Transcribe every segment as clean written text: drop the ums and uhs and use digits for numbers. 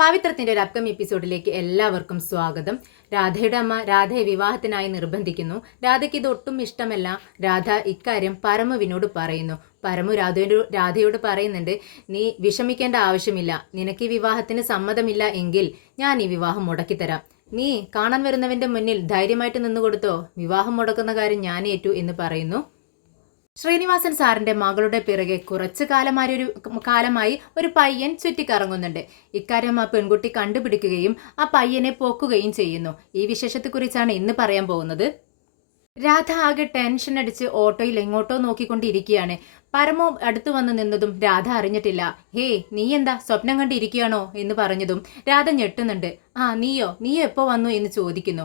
പവിത്രത്തിന്റെ ഒരു അപ്കമിംഗ് എപ്പിസോഡിലേക്ക് എല്ലാവർക്കും സ്വാഗതം. രാധയുടെ അമ്മ രാധയെ വിവാഹത്തിനായി നിർബന്ധിക്കുന്നു. രാധയ്ക്ക് ഇത് ഒട്ടും ഇഷ്ടമല്ല. രാധ ഇക്കാര്യം പരമുവിനോട് പറയുന്നു. പരമു രാധയോട് പറയുന്നുണ്ട്, നീ വിഷമിക്കേണ്ട ആവശ്യമില്ല. നിനക്ക് ഈ വിവാഹത്തിന് സമ്മതമില്ല എങ്കിൽ ഞാൻ ഈ വിവാഹം മുടക്കിത്തരാം. നീ കാണാൻ വരുന്നവന്റെ മുന്നിൽ ധൈര്യമായിട്ട് നിന്നുകൊടുത്തോ. വിവാഹം മുടക്കുന്ന കാര്യം ഞാൻ ഏറ്റു എന്ന് പറയുന്നു. ശ്രീനിവാസൻ സാറിന്റെ മകളുടെ പിറകെ കുറച്ചു കാലമായി ഒരു പയ്യൻ ചുറ്റിക്കറങ്ങുന്നുണ്ട്. ഇക്കാര്യം ആ പെൺകുട്ടി കണ്ടുപിടിക്കുകയും ആ പയ്യനെ പോക്കുകയും ചെയ്യുന്നു. ഈ വിശേഷത്തെക്കുറിച്ചാണ് ഇന്ന് പറയാൻ പോകുന്നത്. രാധ ആകെ ടെൻഷൻ അടിച്ച് ഓട്ടോയിൽ എങ്ങോട്ടോ നോക്കിക്കൊണ്ടിരിക്കുകയാണ്. പരമോ അടുത്തു വന്ന് നിന്നതും രാധ അറിഞ്ഞിട്ടില്ല. ഹേ, നീ എന്താ സ്വപ്നം കണ്ടിരിക്കുകയാണോ എന്ന് പറഞ്ഞതും രാധ ഞെട്ടുന്നുണ്ട്. നീ എപ്പോ വന്നു എന്ന് ചോദിക്കുന്നു.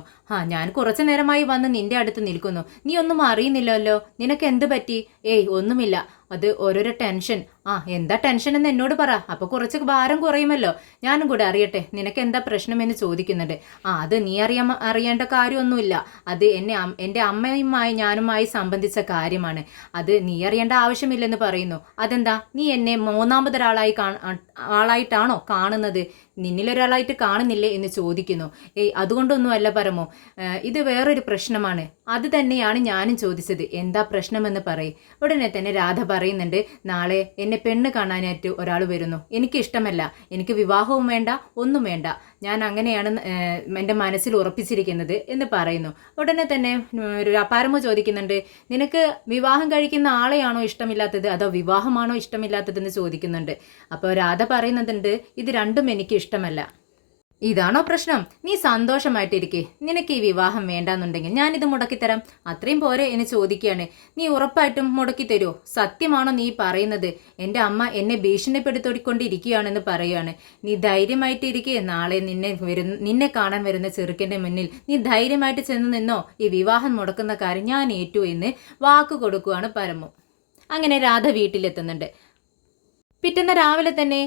ഞാൻ കുറച്ചു നേരമായി വന്ന് നിന്റെ അടുത്ത് നിൽക്കുന്നു. നീ ഒന്നും അറിയുന്നില്ലല്ലോ. നിനക്ക് എന്ത് പറ്റി? ഏയ് ഒന്നുമില്ല, അത് ഓരോരോ ടെൻഷൻ. എന്താ ടെൻഷൻ എന്ന് എന്നോട് പറ, അപ്പൊ കുറച്ച് ഭാരം കുറയുമല്ലോ. ഞാനും കൂടെ അറിയട്ടെ, നിനക്ക് എന്താ പ്രശ്നമെന്ന് ചോദിക്കുന്നുണ്ട്. അത് നീ അറിയേണ്ട കാര്യമൊന്നുമില്ല. അത് എൻ്റെ അമ്മയുമായി ഞാനുമായി സംബന്ധിച്ച കാര്യമാണ്. അത് നീ അറിയേണ്ട ആവശ്യമില്ലെന്ന് പറയുന്നു. അതെന്താ, നീ എന്നെ ആളായിട്ടാണോ കാണുന്നത്? നിന്നിലൊരാളായിട്ട് കാണുന്നില്ലേ എന്ന് ചോദിക്കുന്നു. അതുകൊണ്ടൊന്നുമല്ല പരമോ, ഇത് വേറൊരു പ്രശ്നമാണ്. അത് തന്നെയാണ് ഞാനും ചോദിച്ചത്. എന്താ പ്രശ്നമെന്ന് പറയും. ഉടനെ തന്നെ രാധ പറയുന്നുണ്ട്, നാളെ എന്നെ പെണ്ണ് കാണാനായിട്ട് ഒരാൾ വരുന്നു. എനിക്ക് ഇഷ്ടമല്ല. എനിക്ക് വിവാഹവും വേണ്ട, ഒന്നും വേണ്ട. ഞാൻ അങ്ങനെയാണ് എൻ്റെ മനസ്സിൽ ഉറപ്പിച്ചിരിക്കുന്നത് എന്ന് പറയുന്നു. ഉടനെ തന്നെ പരമ ചോദിക്കുന്നുണ്ട്, നിനക്ക് വിവാഹം കഴിക്കുന്ന ആളെയാണോ ഇഷ്ടമില്ലാത്തത് അതോ വിവാഹമാണോ ഇഷ്ടമില്ലാത്തതെന്ന് ചോദിക്കുന്നുണ്ട്. അപ്പോൾ രാധ പറയുന്നുണ്ട്, ഇത് രണ്ടും എനിക്ക് ഇഷ്ടമല്ല. ഇതാണോ പ്രശ്നം? നീ സന്തോഷമായിട്ടിരിക്കെ. നിനക്ക് ഈ വിവാഹം വേണ്ടാന്നുണ്ടെങ്കിൽ ഞാനിത് മുടക്കിത്തരാം. അത്രയും പോരെ എന്ന് ചോദിക്കുകയാണ്. നീ ഉറപ്പായിട്ടും മുടക്കി തരുമോ? സത്യമാണോ നീ പറയുന്നത്? എൻ്റെ അമ്മ എന്നെ ഭീഷണിപ്പെടുത്തിക്കൊണ്ടിരിക്കുകയാണെന്ന് പറയുകയാണ്. നീ ധൈര്യമായിട്ടിരിക്കെ. നാളെ നിന്നെ കാണാൻ വരുന്ന ചെറുക്കൻ്റെ മുന്നിൽ നീ ധൈര്യമായിട്ട് ചെന്ന് നിന്നോ. ഈ വിവാഹം മുടക്കുന്ന കാര്യം ഞാൻ ഏറ്റു എന്ന് വാക്ക് കൊടുക്കുകയാണ് പരമു. അങ്ങനെ രാധ വീട്ടിലെത്തുന്നുണ്ട്. പിറ്റേന്ന് രാവിലെ തന്നെ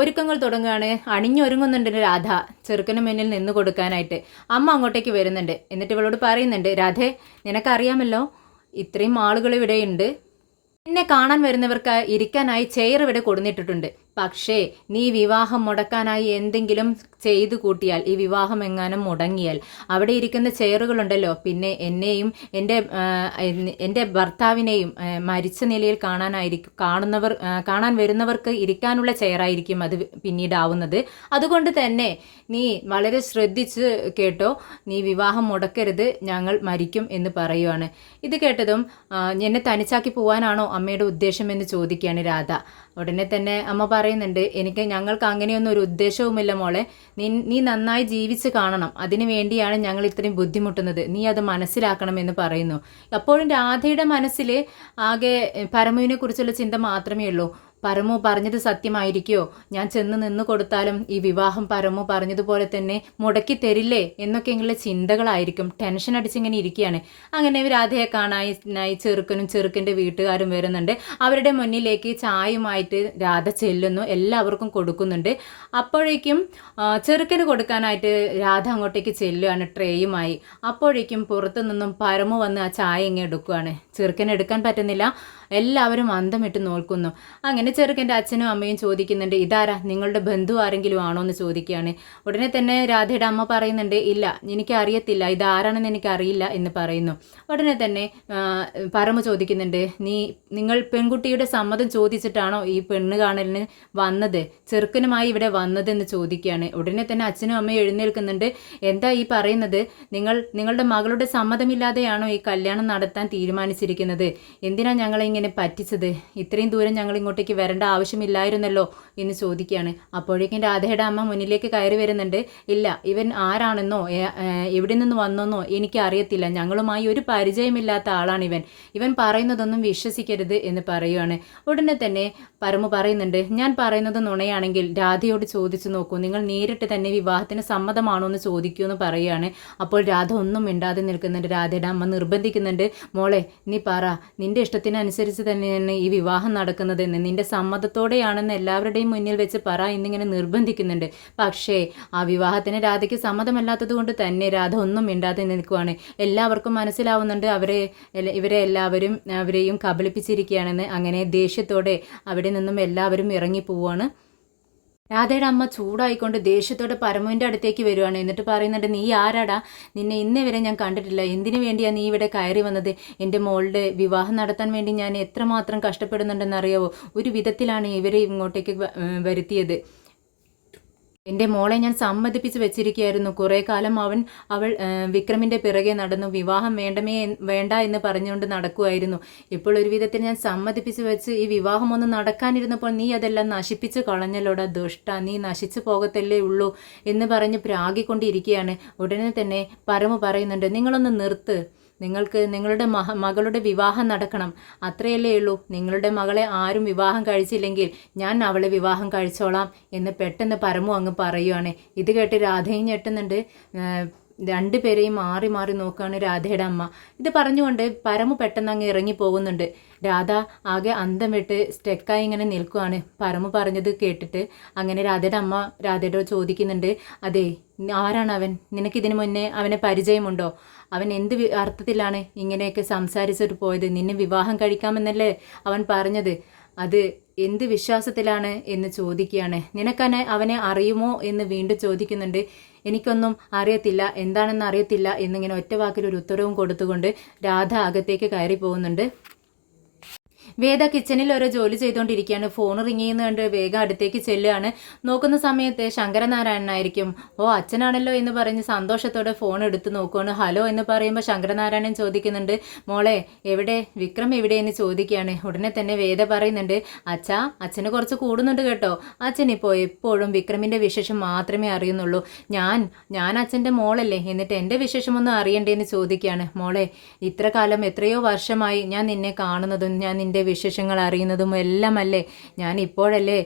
ഒരുക്കങ്ങൾ തുടങ്ങുകയാണ്. അണിഞ്ഞൊരുങ്ങുന്നുണ്ട് രാധ ചെറുക്കന് മുന്നിൽ നിന്ന് കൊടുക്കാനായിട്ട്. അമ്മ അങ്ങോട്ടേക്ക് വരുന്നുണ്ട്. എന്നിട്ട് ഇവളോട് പറയുന്നുണ്ട്, രാധേ, നിനക്കറിയാമല്ലോ ഇത്രയും ആളുകൾ ഇവിടെയുണ്ട്. എന്നെ കാണാൻ വരുന്നവർക്ക് ഇരിക്കാനായി ചെയർ ഇവിടെ കൊടുത്തിട്ടുണ്ട്. പക്ഷേ നീ വിവാഹം മുടക്കാനായി എന്തെങ്കിലും ചെയ്തു കൂട്ടിയാൽ, ഈ വിവാഹം എങ്ങാനും മുടങ്ങിയാൽ, അവിടെ ഇരിക്കുന്ന ചെയറുകളുണ്ടല്ലോ, പിന്നെ എന്നെയും എൻ്റെ ഭർത്താവിനെയും മരിച്ച നിലയിൽ കാണാൻ വരുന്നവർക്ക് ഇരിക്കാനുള്ള ചെയറായിരിക്കും അത് പിന്നീടാവുന്നത്. അതുകൊണ്ട് തന്നെ നീ വളരെ ശ്രദ്ധിച്ച് കേട്ടോ. നീ വിവാഹം മുടക്കരുത്, ഞങ്ങൾ മരിക്കും എന്ന് പറയുവാണ്. ഇത് കേട്ടതും എന്നെ തനിച്ചാക്കി പോവാനാണോ അമ്മയുടെ ഉദ്ദേശം എന്ന് ചോദിക്കുകയാണ് രാധ. ഉടനെ തന്നെ അമ്മ പറയുന്നുണ്ട്, ഞങ്ങൾക്ക് അങ്ങനെയൊന്നും ഒരു ഉദ്ദേശവുമില്ല മോളെ. നീ നന്നായി ജീവിച്ച് കാണണം. അതിനു വേണ്ടിയാണ് ഞങ്ങൾ ഇത്രയും ബുദ്ധിമുട്ടുന്നത്. നീ അത് മനസ്സിലാക്കണമെന്ന് പറയുന്നു. അപ്പോഴും രാധയുടെ മനസ്സിൽ ആകെ പരമുവിനെ കുറിച്ചുള്ള ചിന്ത മാത്രമേ ഉള്ളൂ. പരമു പറഞ്ഞത് സത്യമായിരിക്കുമോ? ഞാൻ ചെന്ന് നിന്ന് കൊടുത്താലും ഈ വിവാഹം പരമു പറഞ്ഞതുപോലെ തന്നെ മുടക്കി തരില്ലേ എന്നൊക്കെയുള്ള ചിന്തകളായിരിക്കും. ടെൻഷൻ അടിച്ചിങ്ങനെ ഇരിക്കുകയാണ്. അങ്ങനെ രാധയെ കാണാനായി ചെറുക്കൻ്റെ വീട്ടുകാരും വരുന്നുണ്ട്. അവരുടെ മുന്നിലേക്ക് ചായയുമായിട്ട് രാധ ചെല്ലുന്നു. എല്ലാവർക്കും കൊടുക്കുന്നുണ്ട്. അപ്പോഴേക്കും ചെറുക്കന് കൊടുക്കാനായിട്ട് രാധ അങ്ങോട്ടേക്ക് ചെല്ലുകയാണ് ട്രേയുമായി. അപ്പോഴേക്കും പുറത്തു നിന്നും പരമു വന്ന് ആ ചായ ഇങ്ങനെ എടുക്കുകയാണ്. ചെറുക്കന് എടുക്കാൻ പറ്റുന്നില്ല. എല്ലാവരും അന്തമിട്ട് നോക്കുന്നു. അങ്ങനെ ചെറുക്കൻ്റെ അച്ഛനും അമ്മയും ചോദിക്കുന്നുണ്ട്, ഇതാരാ, നിങ്ങളുടെ ബന്ധു ആരെങ്കിലും ആണോ എന്ന് ചോദിക്കുകയാണ്. ഉടനെ തന്നെ രാധയുടെ അമ്മ പറയുന്നുണ്ട്, ഇല്ല, എനിക്ക് അറിയത്തില്ല, ഇതാരാണെന്ന് എനിക്കറിയില്ല എന്ന് പറയുന്നു. ഉടനെ തന്നെ പരമ ചോദിക്കുന്നുണ്ട്, നിങ്ങൾ പെൺകുട്ടിയുടെ സമ്മതം ചോദിച്ചിട്ടാണോ ഈ പെണ്ണ് കാണലിന് വന്നത്, ചെറുക്കനുമായി ഇവിടെ വന്നതെന്ന് ചോദിക്കുകയാണ്. ഉടനെ തന്നെ അച്ഛനും അമ്മയും എഴുന്നേൽക്കുന്നുണ്ട്. എന്താ ഈ പറയുന്നത്? നിങ്ങളുടെ മകളുടെ സമ്മതമില്ലാതെയാണോ ഈ കല്യാണം നടത്താൻ തീരുമാനിച്ചിരിക്കുന്നത്? എന്തിനാ ഞങ്ങളെ ഇങ്ങനെ പറ്റിച്ചത്? ഇത്രയും ദൂരം ഞങ്ങൾ ഇങ്ങോട്ടേക്ക് വരേണ്ട ആവശ്യമില്ലായിരുന്നല്ലോ എന്ന് ചോദിക്കുകയാണ്. അപ്പോഴേക്കും രാധയുടെ അമ്മ മുന്നിലേക്ക് കയറി വരുന്നുണ്ട്. ഇല്ല, ഇവൻ ആരാണെന്നോ എവിടെ നിന്ന് വന്നെന്നോ എനിക്ക് അറിയത്തില്ല. ഞങ്ങളുമായി ഒരു പരിചയമില്ലാത്ത ആളാണ് ഇവൻ പറയുന്നതൊന്നും വിശ്വസിക്കരുത് എന്ന് പറയുകയാണ്. ഉടനെ തന്നെ പരമു പറയുന്നുണ്ട്, ഞാൻ പറയുന്നത് നുണയാണെങ്കിൽ രാധയോട് ചോദിച്ചു നോക്കൂ. നിങ്ങൾ നേരിട്ട് തന്നെ വിവാഹത്തിന് സമ്മതമാണോ എന്ന് ചോദിക്കൂ എന്ന് പറയുകയാണ്. അപ്പോൾ രാധ ഒന്നും മിണ്ടാതെ നിൽക്കുന്നുണ്ട്. രാധയുടെ അമ്മ നിർബന്ധിക്കുന്നുണ്ട്, മോളെ നീ പറ, നിന്റെ ഇഷ്ടത്തിനനുസരിച്ച് തന്നെയാണ് ഈ വിവാഹം നടക്കുന്നതെന്ന്, നിന്റെ സമ്മതത്തോടെയാണെന്ന് എല്ലാവരുടെയും മുന്നിൽ വെച്ച് പറ എന്നിങ്ങനെ നിർബന്ധിക്കുന്നുണ്ട്. പക്ഷേ ആ വിവാഹത്തിന് രാധയ്ക്ക് സമ്മതമല്ലാത്തത് കൊണ്ട് തന്നെ രാധ ഒന്നും മിണ്ടാതെ നിൽക്കുവാണ്. എല്ലാവർക്കും മനസ്സിലാവുന്നുണ്ട് ഇവരെ എല്ലാവരും അവരെയും കബളിപ്പിച്ചിരിക്കുകയാണെന്ന്. അങ്ങനെ ദേഷ്യത്തോടെ അവിടെ നിന്നും എല്ലാവരും ഇറങ്ങിപ്പോവാണ്. രാധയുടെ അമ്മ ചൂടായിക്കൊണ്ട് ദേഷ്യത്തോടെ പരമുവിൻ്റെ അടുത്തേക്ക് വരുവാണ്. എന്നിട്ട് പറയുന്നുണ്ട്, നീ ആരാടാ? നിന്നെ ഇന്നേ വരെ ഞാൻ കണ്ടിട്ടില്ല. എന്തിനു വേണ്ടിയാണ് നീ ഇവിടെ കയറി വന്നത്? എൻ്റെ മോളുടെ വിവാഹം നടത്താൻ വേണ്ടി ഞാൻ എത്രമാത്രം കഷ്ടപ്പെടുന്നുണ്ടെന്നറിയാവോ? ഒരു വിധത്തിലാണ് ഇവരെ ഇങ്ങോട്ടേക്ക് വരുത്തിയത്. എൻ്റെ മോളെ ഞാൻ സമ്മതിപ്പിച്ച് വെച്ചിരിക്കുകയായിരുന്നു. കുറേ കാലം അവൾ വിക്രമിൻ്റെ പിറകെ നടന്നു. വിവാഹം വേണ്ട എന്ന് പറഞ്ഞുകൊണ്ട് നടക്കുമായിരുന്നു. ഇപ്പോൾ ഒരു വിധത്തിൽ ഞാൻ സമ്മതിപ്പിച്ച് വെച്ച് ഈ വിവാഹം ഒന്ന് നടക്കാനിരുന്നപ്പോൾ നീ അതെല്ലാം നശിപ്പിച്ച് കളഞ്ഞല്ലോടാ ദുഷ്ട, നീ നശിച്ചു പോകത്തല്ലേ ഉള്ളൂ എന്ന് പറഞ്ഞ് പ്രാഗിക്കൊണ്ടിരിക്കുകയാണ്. ഉടനെ തന്നെ പരമു പറയുന്നുണ്ട്, നിങ്ങളൊന്ന് നിർത്ത്. നിങ്ങൾക്ക് നിങ്ങളുടെ മകളുടെ വിവാഹം നടക്കണം, അത്രയല്ലേ ഉള്ളൂ. നിങ്ങളുടെ മകളെ ആരും വിവാഹം കഴിച്ചില്ലെങ്കിൽ ഞാൻ അവളെ വിവാഹം കഴിച്ചോളാം എന്ന് പെട്ടെന്ന് പരമു അങ്ങ് പറയുവാണ്. ഇത് കേട്ട് രാധയും ഞെട്ടുന്നുണ്ട്. രണ്ടുപേരെയും മാറി മാറി നോക്കുകയാണ് രാധയുടെ അമ്മ. ഇത് പറഞ്ഞുകൊണ്ട് പരമു പെട്ടെന്ന് അങ്ങ് ഇറങ്ങി പോകുന്നുണ്ട്. രാധ ആകെ അന്തം വിട്ട് സ്റ്റെക്കായി ഇങ്ങനെ നിൽക്കുകയാണ് പരമു പറഞ്ഞത് കേട്ടിട്ട്. അങ്ങനെ രാധയുടെ അമ്മ രാധയോട് ചോദിക്കുന്നുണ്ട്, അതെ, ആരാണ് അവൻ? നിനക്കിതിനു മുന്നേ അവനെ പരിചയമുണ്ടോ? അവൻ എന്ത് അർത്ഥത്തിലാണ് ഇങ്ങനെയൊക്കെ സംസാരിച്ചിട്ട് പോയത്? നിന്നെ വിവാഹം കഴിക്കാമെന്നല്ലേ അവൻ പറഞ്ഞത്? അത് എന്ത് വിശ്വാസത്തിലാണ് എന്ന് ചോദിക്കുകയാണ്. നിനക്കനെ അവനെ അറിയുമോ എന്ന് വീണ്ടും ചോദിക്കുന്നുണ്ട്. എനിക്കൊന്നും അറിയത്തില്ല, എന്താണെന്ന് അറിയത്തില്ല എന്നിങ്ങനെ ഒറ്റ വാക്കിൽ ഒരു ഉത്തരവും കൊടുത്തുകൊണ്ട് രാധ അകത്തേക്ക് കയറി പോകുന്നുണ്ട്. വേദ കിച്ചണിൽ ഓരോ ജോലി ചെയ്തുകൊണ്ടിരിക്കുകയാണ്. ഫോൺ റിങ് ചെയ്യുന്നുണ്ട്. വേഗം അടുത്തേക്ക് ചെല്ലുകയാണ്. നോക്കുന്ന സമയത്ത് ശങ്കരനാരായണനായിരിക്കും. ഓ, അച്ഛനാണല്ലോ എന്ന് പറഞ്ഞ് സന്തോഷത്തോടെ ഫോൺ എടുത്ത് നോക്കുകയാണ്. ഹലോ എന്ന് പറയുമ്പോൾ ശങ്കരനാരായണൻ ചോദിക്കുന്നുണ്ട്, മോളെ എവിടെ, വിക്രം എവിടെ എന്ന് ചോദിക്കുകയാണ്. ഉടനെ തന്നെ വേദ പറയുന്നുണ്ട്, അച്ഛാ, അച്ഛന് കുറച്ച് കൂടുന്നുണ്ട് കേട്ടോ. അച്ഛനിപ്പോൾ എപ്പോഴും വിക്രമിൻ്റെ വിശേഷം മാത്രമേ അറിയുന്നുള്ളൂ. ഞാൻ അച്ഛൻ്റെ മോളല്ലേ, എന്നിട്ട് എൻ്റെ വിശേഷമൊന്നും അറിയണ്ടേന്ന് ചോദിക്കുകയാണ്. മോളെ, ഇത്ര കാലം എത്രയോ വർഷമായി ഞാൻ നിന്നെ കാണുന്നതും ഞാൻ നിൻ്റെ വിശേഷങ്ങൾ അറിയുന്നതും എല്ലാമല്ലേ. ഞാൻ ഇപ്പോഴല്ലേ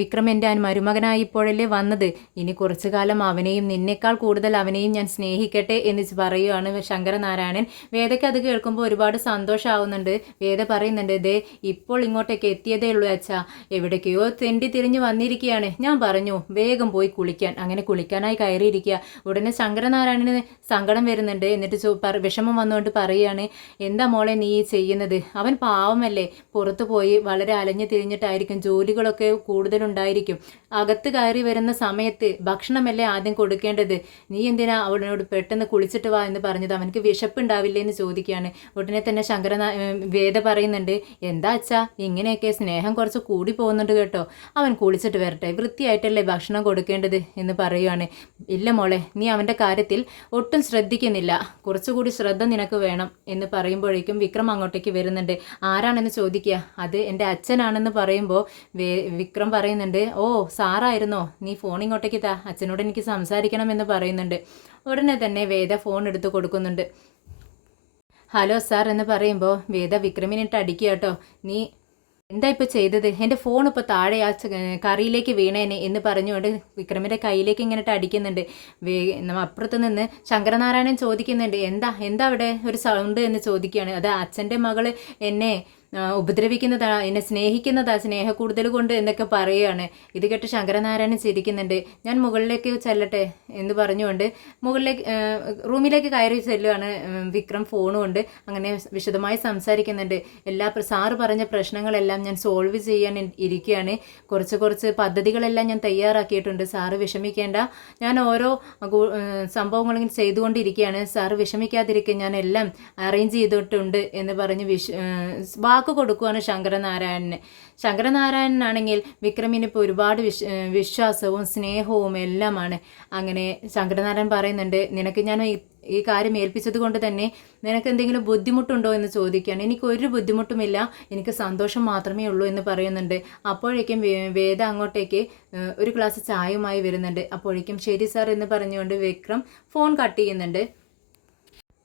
വിക്രം എൻ്റെ മരുമകനായി ഇപ്പോഴല്ലേ വന്നത്. ഇനി കുറച്ചു കാലം അവനെയും നിന്നേക്കാൾ കൂടുതൽ അവനെയും ഞാൻ സ്നേഹിക്കട്ടെ എന്ന് പറയുകയാണ് ശങ്കരനാരായണൻ. വേദയ്ക്ക് അത് കേൾക്കുമ്പോൾ ഒരുപാട് സന്തോഷമാവുന്നുണ്ട്. വേദ പറയുന്നുണ്ട്, ദേ ഇപ്പോൾ ഇങ്ങോട്ടേക്ക് എത്തിയതേ ഉള്ളൂ അച്ഛാ, എവിടേക്കോ തെണ്ടി തിരിഞ്ഞ് വന്നിരിക്കുകയാണ്. ഞാൻ പറഞ്ഞു വേഗം പോയി കുളിക്കാൻ. അങ്ങനെ കുളിക്കാനായി കയറിയിരിക്കുക. ഉടനെ ശങ്കരനാരായണന് സങ്കടം വരുന്നുണ്ട്. എന്നിട്ട് വിഷമം വന്നുകൊണ്ട് പറയുകയാണ്, എന്താ മോളെ നീ ചെയ്യുന്നത്? അവൻ പാവമല്ലേ, പുറത്തു പോയി വളരെ അലഞ്ഞു തിരിഞ്ഞിട്ടായിരിക്കും, ജോലികളൊക്കെ കൂടുതലുണ്ടായിരിക്കും. അകത്ത് കയറി വരുന്ന സമയത്ത് ഭക്ഷണമല്ലേ ആദ്യം കൊടുക്കേണ്ടത്. നീ എന്തിനാ അവനോട് പെട്ടെന്ന് കുളിച്ചിട്ട് വാ എന്ന് പറഞ്ഞത്? അവനക്ക് വിശപ്പുണ്ടാവില്ലേ എന്ന് ചോദിക്കുകയാണ്. ഉടനെ തന്നെ വേദ പറയുന്നുണ്ട്, എന്താ അച്ഛാ ഇങ്ങനെയൊക്കെ, സ്നേഹം കുറച്ച് കൂടി പോകുന്നുണ്ട് കേട്ടോ. അവൻ കുളിച്ചിട്ട് വരട്ടെ, വൃത്തിയായിട്ടല്ലേ ഭക്ഷണം കൊടുക്കേണ്ടത് എന്ന് പറയുകയാണ്. ഇല്ല മോളെ, നീ അവൻ്റെ കാര്യത്തിൽ ഒട്ടും ശ്രദ്ധിക്കുന്നില്ല, കുറച്ചുകൂടി ശ്രദ്ധ നിനക്ക് വേണം എന്ന് പറയുമ്പോഴേക്കും വിക്രം അങ്ങോട്ടേക്ക് വരുന്നുണ്ട്. ആരാണെന്ന് ചോദിക്കുക. അത് എൻ്റെ അച്ഛനാണെന്ന് പറയുമ്പോൾ വിക്രം പറയുന്നുണ്ട്, ഓ സാറായിരുന്നോ, നീ ഫോൺ ഇങ്ങോട്ടേക്ക് താ, അച്ഛനോട് എനിക്ക് സംസാരിക്കണം എന്ന് പറയുന്നുണ്ട്. ഉടനെ തന്നെ വേദ ഫോൺ എടുത്ത് കൊടുക്കുന്നുണ്ട്. ഹലോ സാർ എന്ന് പറയുമ്പോൾ വേദ വിക്രമിനിട്ട് അടിക്കുക കേട്ടോ. നീ എന്താ ഇപ്പോൾ ചെയ്തത്? എൻ്റെ ഫോൺ ഇപ്പോൾ താഴെ ആ കറിയിലേക്ക് വീണേനെ എന്ന് പറഞ്ഞുകൊണ്ട് വിക്രമിൻ്റെ കയ്യിലേക്ക് ഇങ്ങനെയിട്ട് അടിക്കുന്നുണ്ട്. അപ്പുറത്ത് നിന്ന് ശങ്കരനാരായണൻ ചോദിക്കുന്നുണ്ട്, എന്താ എന്താ അവിടെ ഒരു സൗണ്ട് എന്ന് ചോദിക്കുകയാണ്. അത് അച്ഛൻ്റെ മകള് എന്നെ ഉപദ്രവിക്കുന്നതാ, എന്നെ സ്നേഹിക്കുന്നതാ, സ്നേഹ കൂടുതൽ കൊണ്ട് എന്നൊക്കെ പറയുകയാണ്. ഇത് കേട്ട് ശങ്കരനാരായണൻ ചിരിക്കുന്നുണ്ട്. ഞാൻ മുകളിലേക്ക് ചെല്ലട്ടെ എന്ന് പറഞ്ഞുകൊണ്ട് റൂമിലേക്ക് കയറി ചെല്ലുകയാണ് വിക്രം ഫോണുകൊണ്ട്. അങ്ങനെ വിശദമായി സംസാരിക്കുന്നുണ്ട്. സാറ് പറഞ്ഞ പ്രശ്നങ്ങളെല്ലാം ഞാൻ സോൾവ് ചെയ്യാൻ ഇരിക്കുകയാണ്. കുറച്ച് പദ്ധതികളെല്ലാം ഞാൻ തയ്യാറാക്കിയിട്ടുണ്ട്. സാറ് വിഷമിക്കേണ്ട, ഞാൻ ഓരോ സംഭവങ്ങളും ചെയ്തുകൊണ്ടിരിക്കുകയാണ്. സാറ് വിഷമിക്കാതിരിക്കുക, ഞാൻ എല്ലാം അറേഞ്ച് ചെയ്തിട്ടുണ്ട് എന്ന് പറഞ്ഞ് വാക്ക് കൊടുക്കുകയാണ് ശങ്കരനാരായണന്. ശങ്കരനാരായണനാണെങ്കിൽ വിക്രമിനിപ്പോൾ ഒരുപാട് വിശ്വാസവും സ്നേഹവും എല്ലാമാണ്. അങ്ങനെ ശങ്കരനാരായണൻ പറയുന്നുണ്ട്, നിനക്ക് ഞാൻ ഈ കാര്യം ഏൽപ്പിച്ചത് കൊണ്ട് തന്നെ നിനക്ക് എന്തെങ്കിലും ബുദ്ധിമുട്ടുണ്ടോ എന്ന് ചോദിക്കുകയാണ്. എനിക്കൊരു ബുദ്ധിമുട്ടുമില്ല, എനിക്ക് സന്തോഷം മാത്രമേ ഉള്ളൂ എന്ന് പറയുന്നുണ്ട്. അപ്പോഴേക്കും വേദ അങ്ങോട്ടേക്ക് ഒരു ഗ്ലാസ് ചായയുമായി വരുന്നുണ്ട്. അപ്പോഴേക്കും ശരി സാർ എന്ന് പറഞ്ഞുകൊണ്ട് വിക്രം ഫോൺ കട്ട് ചെയ്യുന്നുണ്ട്.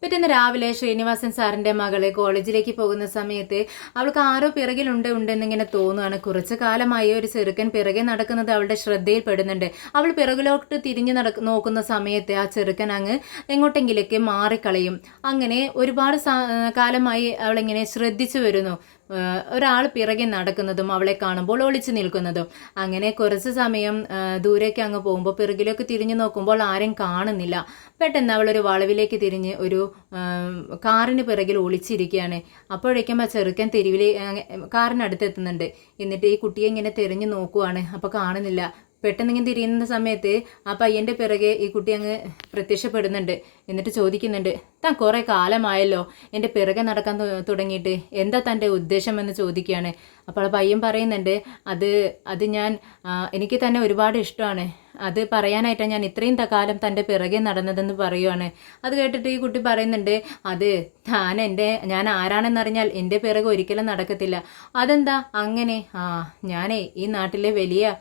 പിറ്റേന്ന് രാവിലെ ശ്രീനിവാസൻ സാറിൻ്റെ മകളെ കോളേജിലേക്ക് പോകുന്ന സമയത്ത് അവൾക്ക് ആരോ പിറകിലുണ്ടെന്നിങ്ങനെ തോന്നുകയാണ്. കുറച്ച് കാലമായി ഒരു ചെറുക്കൻ പിറകെ നടക്കുന്നത് അവളുടെ ശ്രദ്ധയിൽപ്പെടുന്നുണ്ട്. അവൾ പിറകിലോട്ട് തിരിഞ്ഞു നോക്കുന്ന സമയത്ത് ആ ചെറുക്കൻ അങ്ങ് എങ്ങോട്ടെങ്കിലേക്ക് മാറിക്കളയും. അങ്ങനെ ഒരുപാട് കാലമായി അവളിങ്ങനെ ശ്രദ്ധിച്ചു വരുന്നു. ഒരാൾ പിറകെ നടക്കുന്നതും അവളെ കാണുമ്പോൾ ഒളിച്ചു നിൽക്കുന്നതും. അങ്ങനെ കുറച്ച് സമയം ദൂരേക്ക് അങ്ങ് പോകുമ്പോൾ പിറകിലേക്ക് തിരിഞ്ഞു നോക്കുമ്പോൾ ആരും കാണുന്നില്ല. പെട്ടെന്ന് അവളൊരു വളവിലേക്ക് തിരിഞ്ഞ് ഒരു കാറിന് പിറകിൽ ഒളിച്ചിരിക്കുകയാണ്. അപ്പോഴേക്കും ആ ചെറുക്കൻ തെരുവിലെ കാറിനടുത്ത് എത്തുന്നുണ്ട്. എന്നിട്ട് ഈ കുട്ടിയെ ഇങ്ങനെ തിരിഞ്ഞു നോക്കുവാണ്. അപ്പോൾ കാണുന്നില്ല. പെട്ടെന്ന് ഇങ്ങനെ തിരിയുന്ന സമയത്ത് ആ പയ്യൻ്റെ പിറകെ ഈ കുട്ടി അങ്ങ് പ്രത്യക്ഷപ്പെടുന്നുണ്ട്. എന്നിട്ട് ചോദിക്കുന്നുണ്ട്, താൻ കുറേ കാലമായല്ലോ എൻ്റെ പിറകെ നടക്കാൻ തുടങ്ങിയിട്ട്, എന്താ തൻ്റെ ഉദ്ദേശം എന്ന് ചോദിക്കുകയാണ്. അപ്പോൾ ആ പയ്യൻ പറയുന്നുണ്ട്, അത് ഞാൻ എനിക്ക് തന്നെ ഒരുപാട് ഇഷ്ടമാണ്, അത് പറയാനായിട്ടാണ് ഞാൻ ഇത്രയും കാലം തൻ്റെ പിറകെ നടന്നതെന്ന് പറയുവാണ്. അത് കേട്ടിട്ട് ഈ കുട്ടി പറയുന്നുണ്ട്, അത് ഞാൻ ആരാണെന്നറിഞ്ഞാൽ എൻ്റെ പിറകെ ഒരിക്കലും നടക്കത്തില്ല. അതെന്താ അങ്ങനെ? ഞാനേ ഈ നാട്ടിലെ വലിയ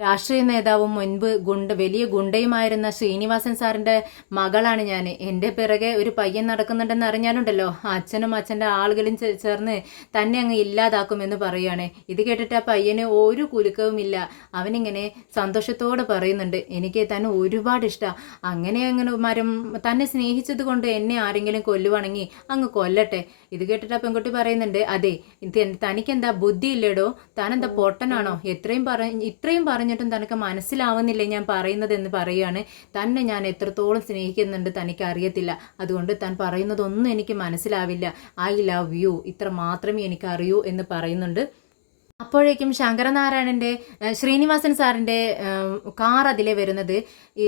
രാഷ്ട്രീയ നേതാവും മുൻപ് വലിയ ഗുണ്ടയുമായിരുന്ന ശ്രീനിവാസൻ സാറിൻ്റെ മകളാണ് ഞാൻ. എൻ്റെ പിറകെ ഒരു പയ്യൻ നടക്കുന്നുണ്ടെന്ന് അറിഞ്ഞാലുണ്ടല്ലോ, അച്ഛനും അച്ഛൻ്റെ ആളുകളും ചേർന്ന് തന്നെ അങ്ങ് ഇല്ലാതാക്കുമെന്ന് പറയുകയാണ്. ഇത് കേട്ടിട്ട് ആ പയ്യന് ഒരു കുലുക്കവുമില്ല. അവനിങ്ങനെ സന്തോഷത്തോടെ പറയുന്നുണ്ട്, എനിക്ക് തന്നെ ഒരുപാട് ഇഷ്ടമാണ്, അങ്ങനെ തന്നെ സ്നേഹിച്ചത് കൊണ്ട് എന്നെ ആരെങ്കിലും കൊല്ലുവാണെങ്കിൽ അങ്ങ് കൊല്ലട്ടെ. ഇത് കേട്ടിട്ട് ആ പെൺകുട്ടി പറയുന്നുണ്ട്, അതെ തനിക്കെന്താ ബുദ്ധിയില്ലേടോ, താനെന്താ പൊട്ടനാണോ, ഇത്രയും പറഞ്ഞിട്ടും തനിക്ക് മനസ്സിലാവുന്നില്ലേ ഞാൻ പറയുന്നത് എന്ന് പറയുകയാണ്. തന്നെ ഞാൻ എത്രത്തോളം സ്നേഹിക്കുന്നുണ്ട് തനിക്ക് അറിയത്തില്ല, അതുകൊണ്ട് താൻ പറയുന്നതൊന്നും എനിക്ക് മനസ്സിലാവില്ല, ഐ ലവ് യു, ഇത്ര മാത്രമേ എനിക്ക് അറിയൂ എന്ന് പറയുന്നുണ്ട്. അപ്പോഴേക്കും ശ്രീനിവാസൻ സാറിൻ്റെ കാർ അതിലെ വരുന്നത് ഈ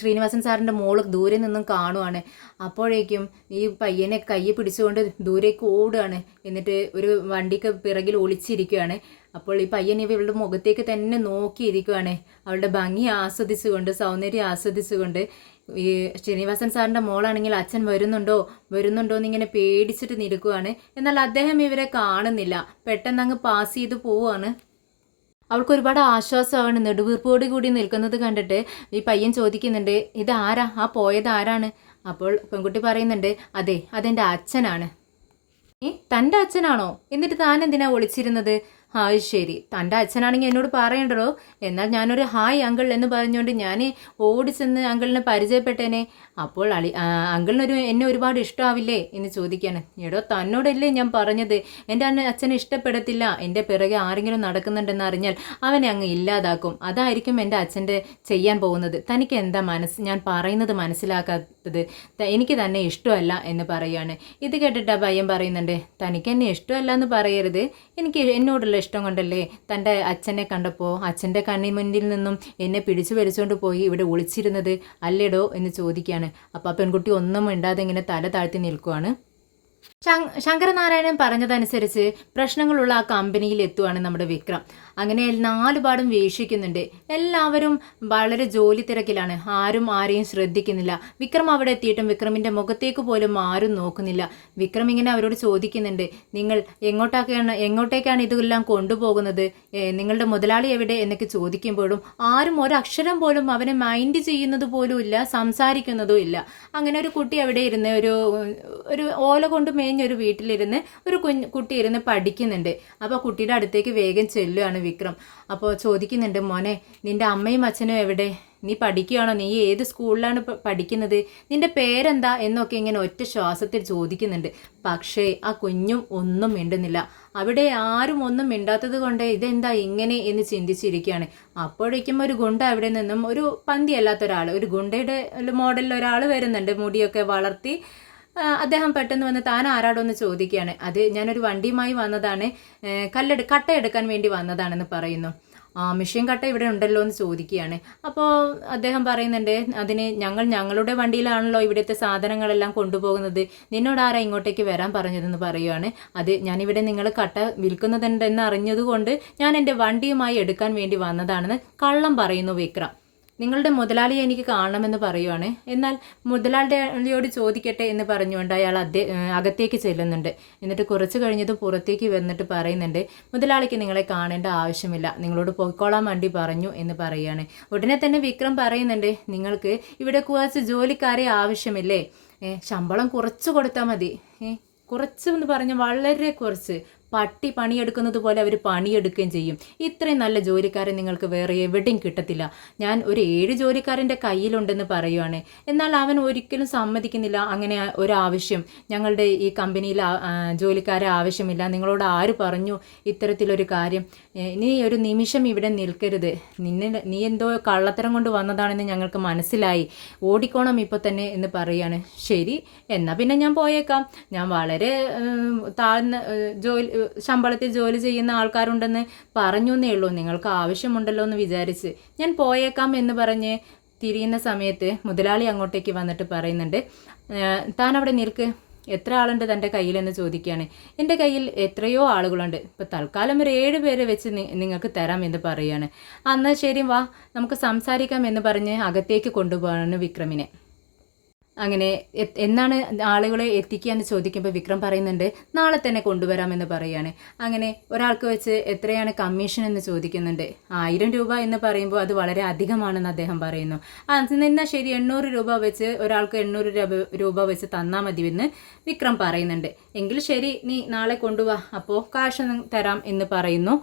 ശ്രീനിവാസൻ സാറിൻ്റെ മോള് ദൂരെ നിന്നും കാണുവാണ്. അപ്പോഴേക്കും ഈ പയ്യനെ കൈ പിടിച്ചുകൊണ്ട് ദൂരേക്ക് ഓടുകയാണ്. എന്നിട്ട് ഒരു വണ്ടിക്ക് പിറകിൽ ഒളിച്ചിരിക്കുകയാണ്. അപ്പോൾ ഈ പയ്യൻ ഇവളുടെ മുഖത്തേക്ക് തന്നെ നോക്കിയിരിക്കുകയാണ്, അവളുടെ ഭംഗി ആസ്വദിച്ചുകൊണ്ട്, സൗന്ദര്യം ആസ്വദിച്ചുകൊണ്ട്. ഈ ശ്രീനിവാസൻ സാറിൻ്റെ മോളാണെങ്കിൽ അച്ഛൻ വരുന്നുണ്ടോ എന്നിങ്ങനെ പേടിച്ചിട്ട് നിൽക്കുവാണ്. എന്നാൽ അദ്ദേഹം ഇവരെ കാണുന്നില്ല. പെട്ടെന്ന് അങ്ങ് പാസ് ചെയ്ത് പോവുകയാണ്. അവൾക്ക് ഒരുപാട് ആശ്വാസമാണ് നെടുവീർപ്പോട് കൂടി നിൽക്കുന്നത് കണ്ടിട്ട്. ഈ പയ്യൻ ചോദിക്കുന്നുണ്ട്, ഇതാരാ, ആ പോയത് ആരാണ്? അപ്പോൾ പെൺകുട്ടി പറയുന്നുണ്ട്, അതെൻ്റെ അച്ഛനാണ്. തൻ്റെ അച്ഛനാണോ? എന്നിട്ട് താൻ എന്തിനാ ഒളിച്ചിരുന്നത്? ശരി, തൻ്റെ അച്ഛനാണെങ്കിൽ എന്നോട് പറയണ്ടോ, എന്നാൽ ഞാനൊരു ഹായ് അങ്കിൾ എന്ന് പറഞ്ഞുകൊണ്ട് ഞാൻ ഓടിച്ചെന്ന് അങ്കിളിനെ പരിചയപ്പെട്ടേനെ. അപ്പോൾ എന്നെ ഒരുപാട് ഇഷ്ടമാവില്ലേ എന്ന് ചോദിക്കാണ്. എടോ, തന്നോടല്ലേ ഞാൻ പറഞ്ഞത് എൻ്റെ അച്ഛനെ ഇഷ്ടപ്പെടത്തില്ല, എൻ്റെ പിറകെ ആരെങ്കിലും നടക്കുന്നുണ്ടെന്ന് അറിഞ്ഞാൽ അവനെ അങ്ങ് ഇല്ലാതാക്കും, അതായിരിക്കും എൻ്റെ അച്ഛൻ്റെ ചെയ്യാൻ പോകുന്നത്. തനിക്ക് എന്താ ഞാൻ പറയുന്നത് മനസ്സിലാക്കാത്തത്? എനിക്ക് തന്നെ ഇഷ്ടമല്ല എന്ന് പറയുകയാണ്. ഇത് കേട്ടിട്ട് പയ്യൻ പറയുന്നുണ്ട്, തനിക്ക് എന്നെ ഇഷ്ടമല്ല എന്ന് പറയരുത്, എനിക്ക് എന്നോടുള്ള ഇഷ്ടം കൊണ്ടല്ലേ തൻ്റെ അച്ഛനെ കണ്ടപ്പോൾ അച്ഛൻ്റെ കണ്ണിമുന്നിൽ നിന്നും എന്നെ പിടിച്ചു വലിച്ചുകൊണ്ട് പോയി ഇവിടെ ഒളിച്ചിരുന്നത് അല്ലേടോ എന്ന് ചോദിക്കുകയാണ്. അപ്പോൾ ആ പെൺകുട്ടി ഒന്നും മിണ്ടാതെ ഇങ്ങനെ തല താഴ്ത്തി നിൽക്കുവാണ്. ശങ്കരനാരായണൻ പറഞ്ഞതനുസരിച്ച് പ്രശ്നങ്ങളുള്ള ആ കമ്പനിയിൽ എത്തുവാണ് നമ്മുടെ വിക്രം. അങ്ങനെ 4 പാടും വീക്ഷിക്കുന്നുണ്ട്. എല്ലാവരും വളരെ ജോലി തിരക്കിലാണ്, ആരും ആരെയും ശ്രദ്ധിക്കുന്നില്ല. വിക്രം അവിടെ എത്തിയിട്ടും വിക്രമിൻ്റെ മുഖത്തേക്ക് പോലും ആരും നോക്കുന്നില്ല. വിക്രം ഇങ്ങനെ അവരോട് ചോദിക്കുന്നുണ്ട്, നിങ്ങൾ എങ്ങോട്ടേക്കാണ് ഇതെല്ലാം കൊണ്ടുപോകുന്നത്, നിങ്ങളുടെ മുതലാളി എവിടെ എന്നൊക്കെ ചോദിക്കുമ്പോഴും ആരും ഒരക്ഷരം പോലും അവനെ മൈൻഡ് ചെയ്യുന്നത് പോലും ഇല്ല, സംസാരിക്കുന്നതും ഇല്ല. അങ്ങനെ ഒരു കുട്ടി അവിടെ ഇരുന്ന് ഒരു ഓല കൊണ്ട് മേഞ്ഞൊരു വീട്ടിലിരുന്ന് ഒരു കുട്ടി ഇരുന്ന് പഠിക്കുന്നുണ്ട്. അപ്പോൾ കുട്ടിയുടെ അടുത്തേക്ക് വേഗം ചെല്ലുകയാണ് വിക്രം. അപ്പോൾ ചോദിക്കുന്നുണ്ട്, മോനെ നിൻ്റെ അമ്മയും അച്ഛനും എവിടെ, നീ പഠിക്കുകയാണോ, നീ ഏത് സ്കൂളിലാണ് പഠിക്കുന്നത്, നിൻ്റെ പേരെന്താ എന്നൊക്കെ ഇങ്ങനെ ഒറ്റ ശ്വാസത്തിൽ ചോദിക്കുന്നുണ്ട്. പക്ഷേ ആ കുഞ്ഞും ഒന്നും മിണ്ടുന്നില്ല. അവിടെ ആരും ഒന്നും മിണ്ടാത്തത് കൊണ്ട് ഇതെന്താ ഇങ്ങനെ എന്ന് ചിന്തിച്ചിരിക്കുകയാണ്. അപ്പോഴേക്കും ഒരു ഗുണ്ട അവിടെ നിന്നും, ഒരു പന്തിയല്ലാത്ത ഒരാൾ, ഒരു ഗുണ്ടയുടെ മോഡലിൽ ഒരാൾ വരുന്നുണ്ട്, മുടിയൊക്കെ വളർത്തി. അദ്ദേഹം പെട്ടെന്ന് വന്ന് താൻ ആരാടോ എന്ന് ചോദിക്കുകയാണ്. അത് ഞാനൊരു വണ്ടിയുമായി വന്നതാണ്, കട്ട എടുക്കാൻ വേണ്ടി വന്നതാണെന്ന് പറയുന്നു. മെഷീൻ കട്ട ഇവിടെ ഉണ്ടല്ലോ എന്ന് ചോദിക്കുകയാണ്. അപ്പോൾ അദ്ദേഹം പറയുന്നുണ്ട്, അതിന് ഞങ്ങളുടെ വണ്ടിയിലാണല്ലോ ഇവിടുത്തെ സാധനങ്ങളെല്ലാം കൊണ്ടുപോകുന്നത്, നിന്നോട് ആരാ ഇങ്ങോട്ടേക്ക് വരാൻ പറഞ്ഞതെന്ന് പറയുകയാണ്. അത് ഞാനിവിടെ നിങ്ങൾ കട്ട വിൽക്കുന്നുണ്ടെന്ന് അറിഞ്ഞതുകൊണ്ട് ഞാൻ എൻ്റെ വണ്ടിയുമായി എടുക്കാൻ വേണ്ടി വന്നതാണെന്ന് കള്ളം പറയുന്നു വിക്രം. നിങ്ങളുടെ മുതലാളിയെ എനിക്ക് കാണണമെന്ന് പറയുവാണ്. എന്നാൽ മുതലാളിയോട് ചോദിക്കട്ടെ എന്ന് പറഞ്ഞുകൊണ്ട് അയാൾ അകത്തേക്ക് ചെല്ലുന്നുണ്ട്. എന്നിട്ട് കുറച്ച് കഴിഞ്ഞത് പുറത്തേക്ക് വന്നിട്ട് പറയുന്നുണ്ട്, മുതലാളിക്ക് നിങ്ങളെ കാണേണ്ട ആവശ്യമില്ല, നിങ്ങളോട് പോയിക്കോളാൻ വേണ്ടി പറഞ്ഞു എന്ന് പറയുകയാണ്. ഉടനെ തന്നെ വിക്രം പറയുന്നുണ്ട്, നിങ്ങൾക്ക് ഇവിടെ കുറച്ച് ജോലിക്കാരെ ആവശ്യമില്ലേ, ശമ്പളം കുറച്ച് കൊടുത്താൽ മതി, കുറച്ച് എന്ന് പറഞ്ഞാൽ വളരെ കുറച്ച്, പട്ടി പണിയെടുക്കുന്നത് പോലെ അവർ പണിയെടുക്കുകയും ചെയ്യും. ഇത്രയും നല്ല ജോലിക്കാരെ നിങ്ങൾക്ക് വേറെ എവിടെയും കിട്ടത്തില്ല. ഞാൻ ഒരു 7 ജോലിക്കാരൻ്റെ കയ്യിലുണ്ടെന്ന് പറയുവാണ്. എന്നാൽ അവൻ ഒരിക്കലും സമ്മതിക്കുന്നില്ല. അങ്ങനെ ഒരാവശ്യം ഞങ്ങളുടെ ഈ കമ്പനിയിൽ ജോലിക്കാരെ ആവശ്യമില്ല. നിങ്ങളോട് ആര് പറഞ്ഞു ഇത്തരത്തിലൊരു കാര്യം? നീ ഒരു നിമിഷം ഇവിടെ നിൽക്കരുത്. നീ എന്തോ കള്ളത്തരം കൊണ്ട് വന്നതാണെന്ന് ഞങ്ങൾക്ക് മനസ്സിലായി. ഓടിക്കോണം ഇപ്പോൾ തന്നെ എന്ന് പറയുകയാണ്. ശരി, എന്നാൽ പിന്നെ ഞാൻ പോയേക്കാം. ഞാൻ വളരെ താഴ്ന്ന ശമ്പളത്തിൽ ജോലി ചെയ്യുന്ന ആൾക്കാരുണ്ടെന്ന് പറഞ്ഞു എന്നേ ഉള്ളൂ. നിങ്ങൾക്ക് ആവശ്യമുണ്ടല്ലോ എന്ന് വിചാരിച്ച് ഞാൻ പോയേക്കാം എന്ന് പറഞ്ഞ് തിരിയുന്ന സമയത്ത് മുതലാളി അങ്ങോട്ടേക്ക് വന്നിട്ട് പറയുന്നുണ്ട്, താൻ അവിടെ നിൽക്ക്, എത്ര ആളുണ്ട് തൻ്റെ കയ്യിലെന്ന് ചോദിക്കുകയാണ്. എൻ്റെ കയ്യിൽ എത്രയോ ആളുകളുണ്ട്. ഇപ്പോൾ തൽക്കാലം ഒരു 7 പേരെ വെച്ച് നിങ്ങൾക്ക് തരാം എന്ന് പറയുകയാണ്. എന്നാൽ ശരി, വാ നമുക്ക് സംസാരിക്കാം എന്ന് പറഞ്ഞ് അകത്തേക്ക് കൊണ്ടുപോകാണ് വിക്രമിനെ. അങ്ങനെ എന്നാണ് ആളുകളെ എത്തിക്കുക എന്ന് ചോദിക്കുമ്പോൾ വിക്രം പറയുന്നുണ്ട്, നാളെ തന്നെ കൊണ്ടുവരാമെന്ന് പറയുകയാണ്. അങ്ങനെ ഒരാൾക്ക് വെച്ച് എത്രയാണ് കമ്മീഷൻ എന്ന് ചോദിക്കുന്നുണ്ട്. 1000 രൂപ എന്ന് പറയുമ്പോൾ അത് വളരെ അധികമാണെന്ന് അദ്ദേഹം പറയുന്നു. എന്നാൽ ശരി, 800 രൂപ വെച്ച് ഒരാൾക്ക് 800 രൂപ വെച്ച് തന്നാൽ മതി എന്ന് വിക്രം പറയുന്നുണ്ട്. എങ്കിൽ ശരി, നീ നാളെ കൊണ്ടുപോവാ, അപ്പോൾ കാശ് തരാം എന്ന് പറയുന്നു.